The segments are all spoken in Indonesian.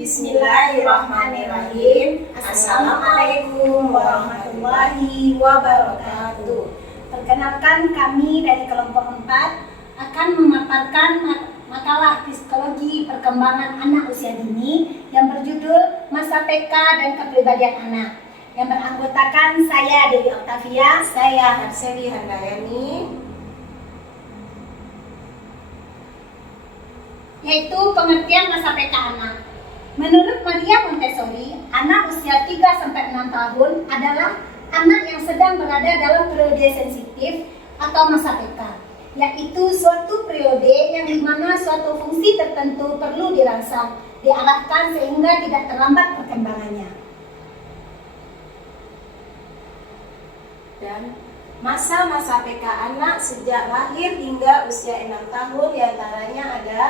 Bismillahirrahmanirrahim. Assalamualaikum warahmatullahi wabarakatuh. Perkenalkan, kami dari kelompok 4 akan memaparkan makalah psikologi perkembangan anak usia dini yang berjudul Masa TK dan Kepribadian Anak, yang beranggotakan saya Dewi Octavia, Saya Harseli Handayani. yaitu pengertian masa TK anak. Menurut Maria Montessori, anak usia 3-6 tahun adalah anak yang sedang berada dalam periode sensitif atau masa TK, yaitu suatu periode yang dimana suatu fungsi tertentu perlu dirangsang, diarahkan sehingga tidak terlambat perkembangannya. Dan masa-masa PK anak sejak lahir hingga usia 6 tahun diantaranya ada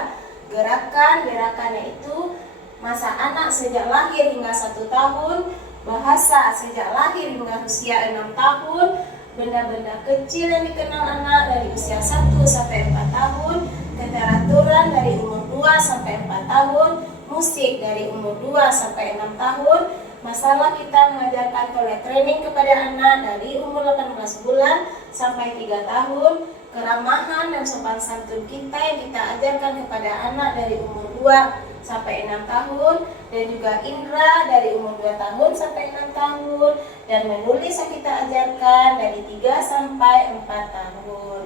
gerakan yaitu masa anak sejak lahir hingga 1 tahun, bahasa sejak lahir hingga usia 6 tahun, benda-benda kecil yang dikenal anak dari usia 1 sampai 4 tahun, keteraturan dari umur 2 sampai 4 tahun, musik dari umur 2 sampai 6 tahun, masalah kita mengajarkan pola training kepada anak dari umur 18 bulan sampai 3 tahun, keramahan dan sopan santun kita yang kita ajarkan kepada anak dari umur 2 sampai 6 tahun, dan juga indera dari umur 2 tahun sampai 6 tahun, dan menulis yang kita ajarkan dari 3 sampai 4 tahun.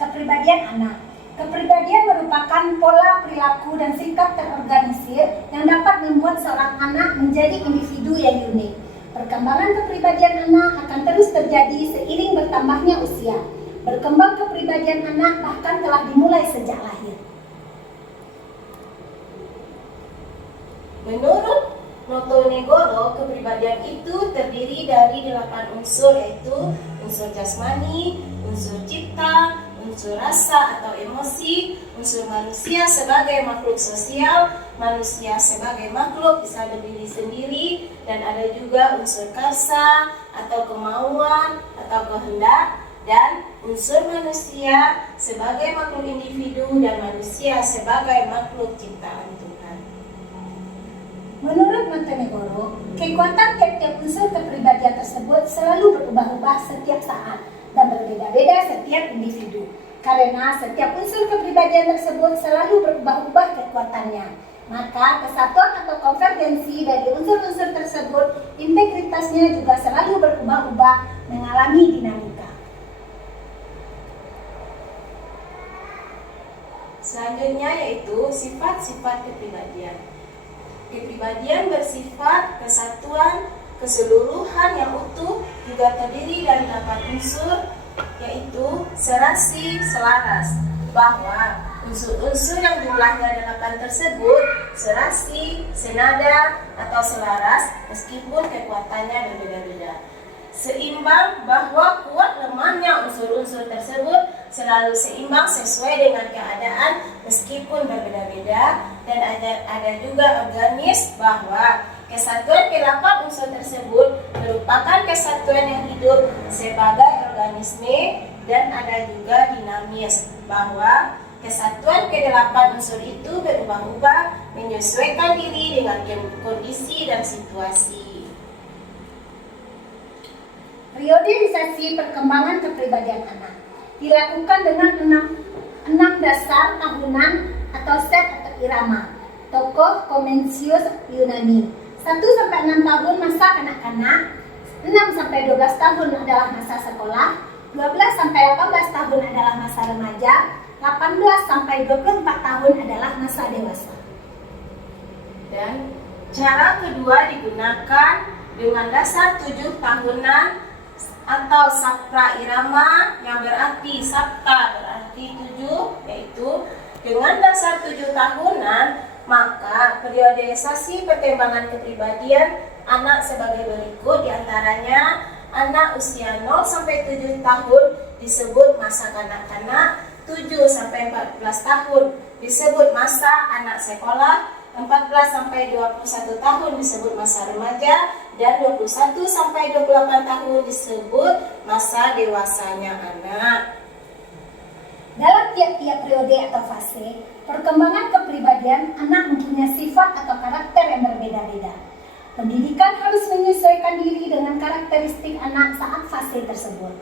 Kepribadian anak. Kepribadian merupakan pola perilaku dan sikap terorganisir yang dapat membuat seorang anak menjadi individu yang unik. Perkembangan kepribadian anak akan terus terjadi seiring bertambahnya usia. Berkembang kepribadian anak bahkan telah dimulai sejak lahir. Menurut Notonegoro, kepribadian itu terdiri dari 8 unsur, yaitu unsur jasmani, unsur cipta, unsur rasa atau emosi, unsur manusia sebagai makhluk sosial, manusia sebagai makhluk bisa berdiri sendiri, dan ada juga unsur karsa atau kemauan atau kehendak, dan unsur manusia sebagai makhluk individu dan manusia sebagai makhluk ciptaan Tuhan. Menurut Montenegro, kekuatan tiap-tiap unsur kepribadian tersebut selalu berubah-ubah setiap saat dan berbeda-beda setiap individu. Karena setiap unsur kepribadian tersebut selalu berubah-ubah kekuatannya, maka kesatuan atau konvergensi dari unsur-unsur tersebut, integritasnya juga selalu berubah-ubah, mengalami dinamika. Selanjutnya yaitu sifat-sifat kepribadian. Kepribadian bersifat kesatuan, keseluruhan yang utuh, juga terdiri dari 8 unsur, yaitu serasi, selaras, bahwa unsur-unsur yang jumlahnya 8 tersebut serasi, senada, atau selaras meskipun kekuatannya berbeda-beda. Seimbang, bahwa kuat lemahnya unsur-unsur tersebut selalu seimbang sesuai dengan keadaan meskipun berbeda-beda, dan ada juga organis, bahwa kesatuan ke-8 unsur tersebut merupakan kesatuan yang hidup sebagai organisme, dan ada juga dinamis, bahwa kesatuan ke-8 unsur itu berubah-ubah menyesuaikan diri dengan kondisi dan situasi. Periodisasi perkembangan kepribadian anak dilakukan dengan 6 dasar tahunan atau set atau irama. Tokoh Konfusius Yunani. 1-6 tahun masa kanak-kanak, 6-12 tahun adalah masa sekolah, 12-18 tahun adalah masa remaja, 18-24 tahun adalah masa dewasa. Dan cara kedua digunakan dengan dasar 7 tahunan atau sapra irama, yang berarti sapta berarti 7, yaitu dengan dasar 7 tahunan, maka periodisasi perkembangan kepribadian anak sebagai berikut, diantaranya anak usia 0-7 tahun disebut masa kanak-kanak, 7-14 tahun disebut masa anak sekolah, 14-21 tahun disebut masa remaja, dan 21-28 tahun disebut masa dewasanya anak. Dalam tiap-tiap periode atau fase, perkembangan kepribadian anak mempunyai sifat atau karakter yang berbeda-beda. Pendidikan harus menyesuaikan diri dengan karakteristik anak saat fase tersebut.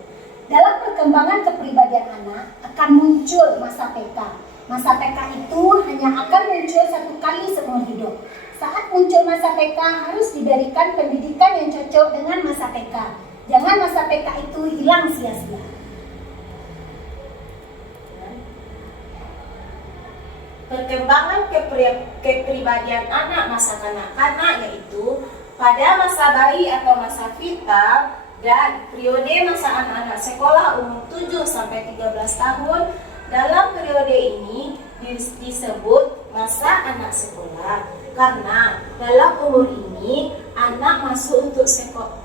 Dalam perkembangan kepribadian anak akan muncul masa PK. Masa PK itu hanya akan muncul satu kali seumur hidup. Saat muncul masa PK harus diberikan pendidikan yang cocok dengan masa PK. Jangan masa PK itu hilang sia-sia. Perkembangan kepribadian anak masa kanak-kanak yaitu pada masa bayi atau masa vital dan periode masa anak-anak sekolah umur 7 sampai 13 tahun. Dalam periode ini disebut masa anak sekolah karena dalam umur ini anak masuk untuk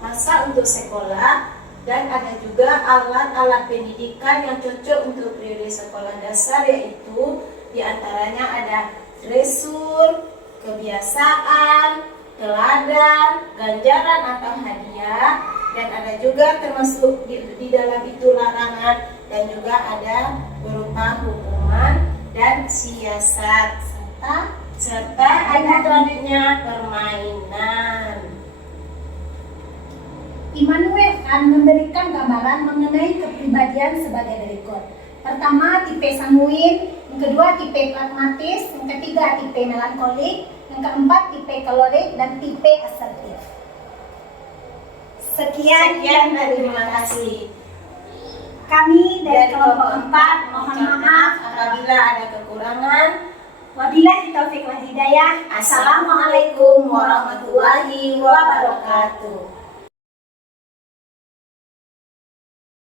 masa untuk sekolah dan ada juga alat-alat pendidikan yang cocok untuk periode sekolah dasar yaitu diantaranya ada dresur, kebiasaan, teladan, ganjaran atau hadiah, dan ada juga termasuk di dalam itu larangan dan juga ada berupa hukuman dan siasat serta ada selanjutnya permainan. Immanuel akan memberikan gambaran mengenai kepribadian sebagai berikut. Pertama, tipe sanguin, yang kedua tipe pragmatis, yang ketiga tipe melankolik, yang keempat tipe kolerik, dan tipe asertif. Sekian Dan terima kasih. Kami dari kelompok 4 mohon maaf apabila ada kekurangan. Wabillahi taufiq wal hidayah. Assalamualaikum warahmatullahi wabarakatuh.